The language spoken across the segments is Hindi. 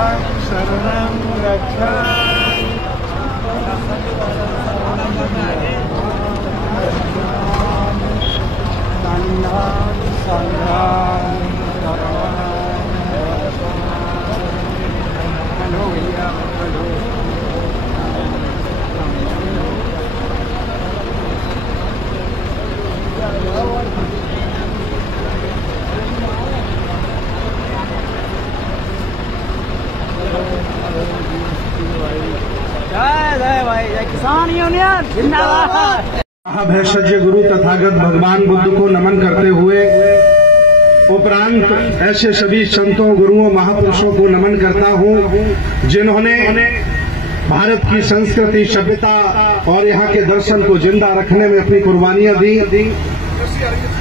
शरणं रक्षा किसान यूनियन जिंदाबाद। महाभैषज्य गुरु तथागत भगवान बुद्ध को नमन करते हुए उपरांत ऐसे सभी संतों, गुरुओं, महापुरुषों को नमन करता हूँ जिन्होंने भारत की संस्कृति, सभ्यता और यहाँ के दर्शन को जिंदा रखने में अपनी कुर्बानियां दी।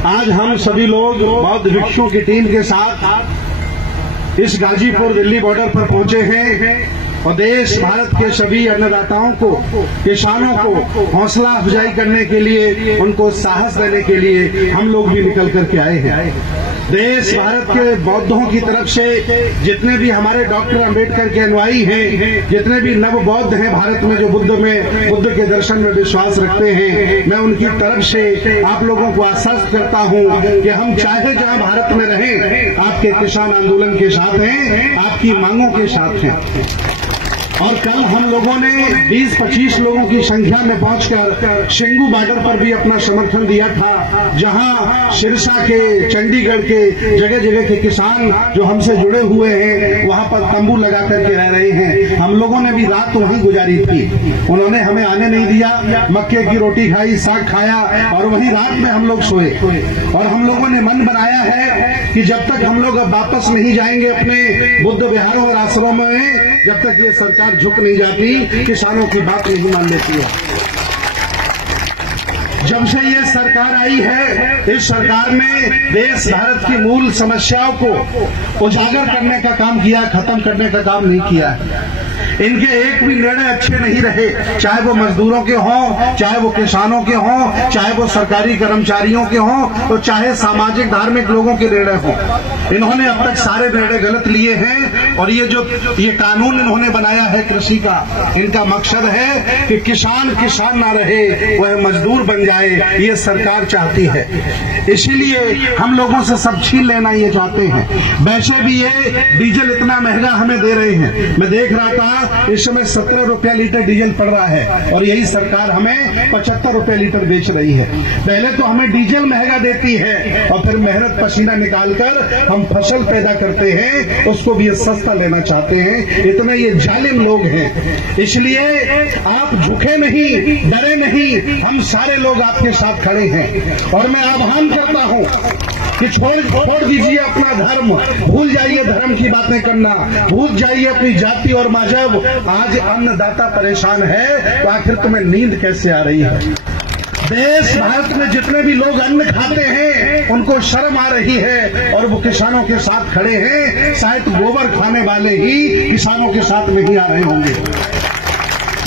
आज हम सभी लोग बौद्ध भिक्षुओं की टीम के साथ इस गाजीपुर दिल्ली बॉर्डर पर पहुंचे हैं और देश भारत के सभी अन्नदाताओं को, किसानों को हौसला अफजाई करने के लिए, उनको साहस देने के लिए हम लोग भी निकल करके आए हैं। देश भारत के बौद्धों की तरफ से जितने भी हमारे डॉक्टर अंबेडकर के अनुयायी हैं, जितने भी नव बौद्ध हैं भारत में, जो बुद्ध के दर्शन में विश्वास रखते हैं, मैं उनकी तरफ से आप लोगों को आश्वस्त करता हूं कि हम चाहे जहां भारत में रहें, आपके किसान आंदोलन के साथ हैं, आपकी मांगों के साथ हैं। और कल हम लोगों ने 20-25 लोगों की संख्या में पहुंचकर शेंगू बॉर्डर पर भी अपना समर्थन दिया था, जहां सिरसा के, चंडीगढ़ के जगह जगह के किसान जो हमसे जुड़े हुए हैं वहां पर तंबू लगा करके रह रहे हैं। हम लोगों ने भी रात वहीं गुजारी थी, उन्होंने हमें आने नहीं दिया, मक्के की रोटी खाई, साग खाया और वहीं रात में हम लोग सोए। और हम लोगों ने मन बनाया है कि जब तक हम लोग अब वापस नहीं जाएंगे अपने बुद्ध विहारों और आश्रमों में, जब तक ये सरकार झुक नहीं जाती, किसानों की बात नहीं मान लेती है। जब से ये सरकार आई है, इस सरकार ने देश भारत की मूल समस्याओं को उजागर करने का काम किया, खत्म करने का काम नहीं किया है। इनके एक भी निर्णय अच्छे नहीं रहे, चाहे वो मजदूरों के हों, चाहे वो किसानों के हों, चाहे वो सरकारी कर्मचारियों के हों, तो चाहे सामाजिक धार्मिक लोगों के निर्णय हों। इन्होंने अब तक सारे निर्णय गलत लिए हैं। और ये कानून इन्होंने बनाया है कृषि का, इनका मकसद है कि किसान ना रहे, वह मजदूर बन जाए, ये सरकार चाहती है। इसीलिए हम लोगों से सब छीन लेना ये चाहते हैं। वैसे भी ये डीजल इतना महंगा हमें दे रहे हैं, मैं देख रहा था इस समय 17 रुपया लीटर डीजल पड़ रहा है और यही सरकार हमें 75 रुपया लीटर बेच रही है। पहले तो हमें डीजल महंगा देती है और फिर मेहनत पसीना निकालकर हम फसल पैदा करते हैं, उसको भी सस्ता लेना चाहते हैं। इतने ये जालिम लोग हैं। इसलिए आप झुके नहीं, डरे नहीं, हम सारे लोग आपके साथ खड़े हैं। और मैं आह्वान करता हूं कि छोड़ दीजिए अपना धर्म, भूल जाइए धर्म की बातें करना, भूल जाइए अपनी जाति और मजहब। आज अन्नदाता परेशान है तो आखिर तुम्हें नींद कैसे आ रही है? देश भारत में जितने भी लोग अन्न खाते हैं उनको शर्म आ रही है और वो किसानों के साथ खड़े हैं। शायद गोबर खाने वाले ही किसानों के साथ नहीं आ रहे होंगे।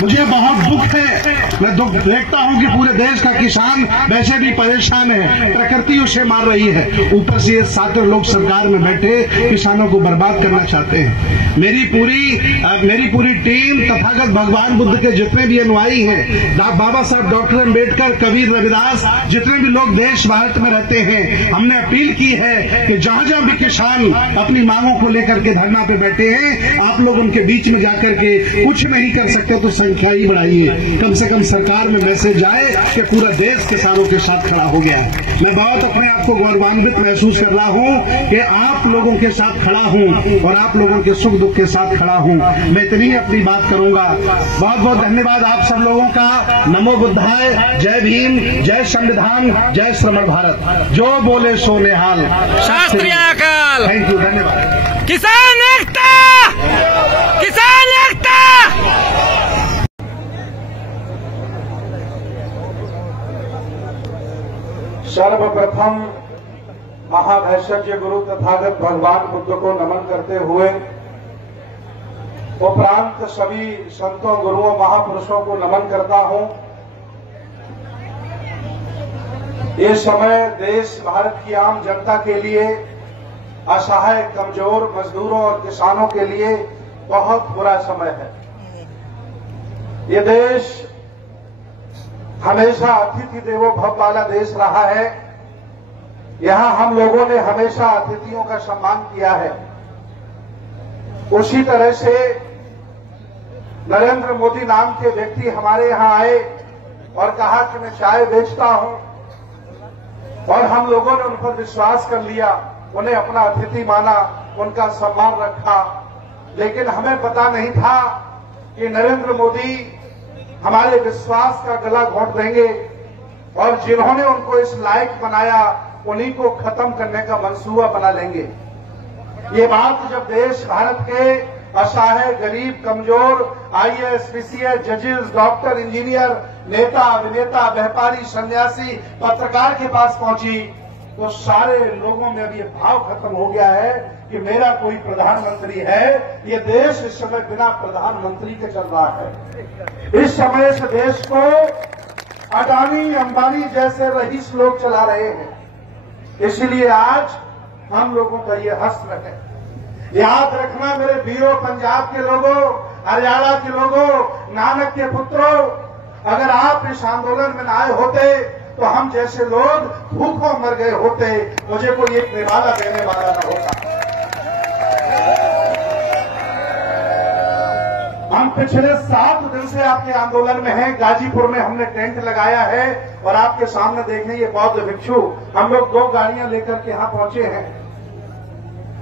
मुझे बहुत दुख है, मैं दुख देखता हूं कि पूरे देश का किसान वैसे भी परेशान है, प्रकृति उसे मार रही है, ऊपर से ये सातिर लोग सरकार में बैठे किसानों को बर्बाद करना चाहते हैं। मेरी पूरी टीम तथागत भगवान बुद्ध के जितने भी अनुयायी हैं, बाबा साहब डॉक्टर अंबेडकर, कबीर, रविदास, जितने भी लोग देश भारत में रहते हैं, हमने अपील की है कि जहां जहां भी किसान अपनी मांगों को लेकर के धरना पे बैठे हैं, आप लोग उनके बीच में जाकर के कुछ नहीं कर सकते तो संख्या ही बढ़ाइए। कम से कम सरकार में मैसेज जाए कि पूरा देश किसानों के साथ खड़ा हो गया है। मैं बहुत अपने आप को गौरवान्वित महसूस कर रहा हूं कि आप लोगों के साथ खड़ा हूं और आप लोगों के सुख दुख के साथ खड़ा हूं। मैं इतनी ही अपनी बात करूंगा। बहुत बहुत धन्यवाद आप सब लोगों का। नमो बुद्धाय, जय भीम, जय संविधान, जय श्रमण भारत। जो बोले सो निहाल। शास्त्रीय अकाल। थैंक यू, धन्यवाद। किसान एकता, किसान एकता। सर्वप्रथम महाभैषज्य गुरु तथागत भगवान बुद्ध को नमन करते हुए उपरांत सभी संतों, गुरुओं, महापुरुषों को नमन करता हूं। ये समय देश भारत की आम जनता के लिए, असहाय, कमजोर मजदूरों और किसानों के लिए बहुत बुरा समय है। ये देश हमेशा अतिथि देवो भव वाला देश रहा है। यहां हम लोगों ने हमेशा अतिथियों का सम्मान किया है। उसी तरह से नरेंद्र मोदी नाम के व्यक्ति हमारे यहां आए और कहा कि मैं चाय बेचता हूं, और हम लोगों ने उन पर विश्वास कर लिया, उन्हें अपना अतिथि माना, उनका सम्मान रखा। लेकिन हमें पता नहीं था कि नरेंद्र मोदी हमारे विश्वास का गला घोंट देंगे और जिन्होंने उनको इस लायक बनाया उन्हीं को खत्म करने का मंसूबा बना लेंगे। ये बात जब देश भारत के असहाय, गरीब, कमजोर आईएएस, पीसीएस, जजेस, डॉक्टर, इंजीनियर, नेता, अभिनेता, व्यापारी, सन्यासी, पत्रकार के पास पहुंची तो सारे लोगों में अब ये भाव खत्म हो गया है कि मेरा कोई प्रधानमंत्री है। ये देश इस समय बिना प्रधानमंत्री के चल रहा है। इस समय इस देश को अडानी, अंबानी जैसे रईस लोग चला रहे हैं। इसलिए आज हम लोगों का ये हश्र है। याद रखना मेरे वीरों, पंजाब के लोगों, हरियाणा के लोगों, नानक के पुत्रों, अगर आप इस आंदोलन में न आए होते तो हम जैसे लोग भूखों मर गए होते, मुझे कोई एक निवाला देने वाला न होता। हम पिछले 7 दिन से आपके आंदोलन में हैं। गाजीपुर में हमने टेंट लगाया है और आपके सामने देखें ये बौद्ध भिक्षु, हम लोग 2 गाड़ियां लेकर के यहां पहुंचे हैं।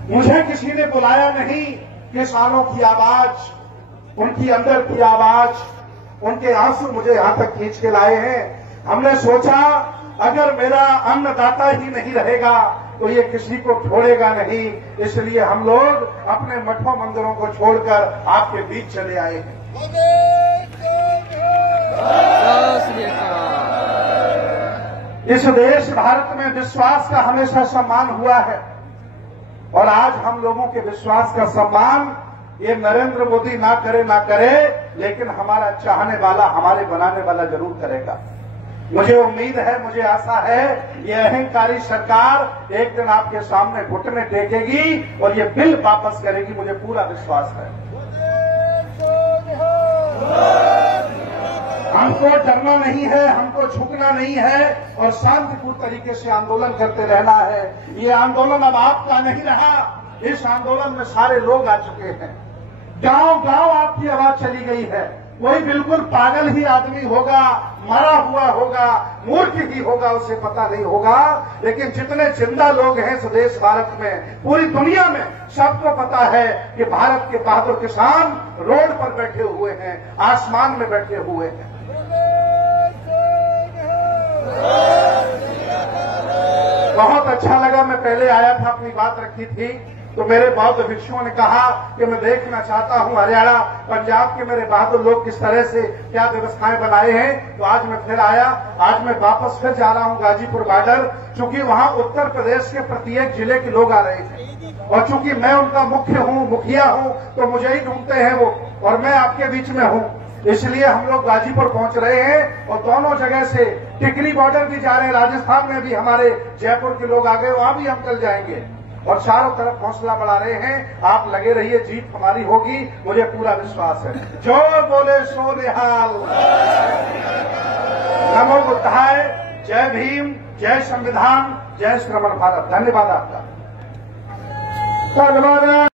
मुझे किसी ने बुलाया नहीं। किसानों की आवाज, उनकी अंदर की आवाज, उनके आंसू मुझे यहां तक खींच के लाए हैं। हमने सोचा अगर मेरा अन्नदाता ही नहीं रहेगा तो ये किसी को छोड़ेगा नहीं, इसलिए हम लोग अपने मठों मंदिरों को छोड़कर आपके बीच चले आए हैं। इस देश भारत में विश्वास का हमेशा सम्मान हुआ है और आज हम लोगों के विश्वास का सम्मान ये नरेंद्र मोदी ना करे, लेकिन हमारा चाहने वाला, हमारे बनाने वाला जरूर करेगा। मुझे उम्मीद है, मुझे आशा है, ये अहंकारी सरकार एक दिन आपके सामने घुटने टेकेगी और ये बिल वापस करेगी, मुझे पूरा विश्वास है। हमको डरना नहीं है, हमको झुकना नहीं है और शांतिपूर्ण तरीके से आंदोलन करते रहना है। ये आंदोलन अब आपका नहीं रहा, इस आंदोलन में सारे लोग आ चुके हैं। गांव गांव आपकी आवाज चली गई है। कोई बिल्कुल पागल ही आदमी होगा, मरा हुआ होगा, मूर्ख ही होगा, उसे पता नहीं होगा, लेकिन जितने जिंदा लोग हैं इस देश भारत में, पूरी दुनिया में सबको पता है कि भारत के बहादुर किसान रोड पर बैठे हुए हैं, आसमान में बैठे हुए हैं। बहुत अच्छा लगा, मैं पहले आया था, अपनी बात रखी थी तो मेरे बौद्ध भिक्षुओं ने कहा कि मैं देखना चाहता हूं हरियाणा, पंजाब के मेरे बहादुर लोग किस तरह से क्या व्यवस्थाएं बनाए हैं। तो आज मैं फिर आया, आज मैं वापस फिर जा रहा हूं गाजीपुर बॉर्डर, क्योंकि वहां उत्तर प्रदेश के प्रत्येक जिले के लोग आ रहे हैं और चूंकि मैं उनका मुखिया हूं तो मुझे ही ढूंढते हैं वो, और मैं आपके बीच में हूं, इसलिए हम लोग गाजीपुर पहुंच रहे हैं और दोनों जगह से टिकरी बॉर्डर भी जा रहे हैं। राजस्थान में भी हमारे जयपुर के लोग आ गए, वहां भी हम कल जाएंगे और चारों तरफ हौसला बढ़ा रहे हैं। आप लगे रहिए, जीत हमारी होगी, मुझे पूरा विश्वास है। जो बोले सो निहाल। नमो बुद्धाय, जय भीम, जय संविधान, जय श्रमण भारत। धन्यवाद आपका। धन्यवाद।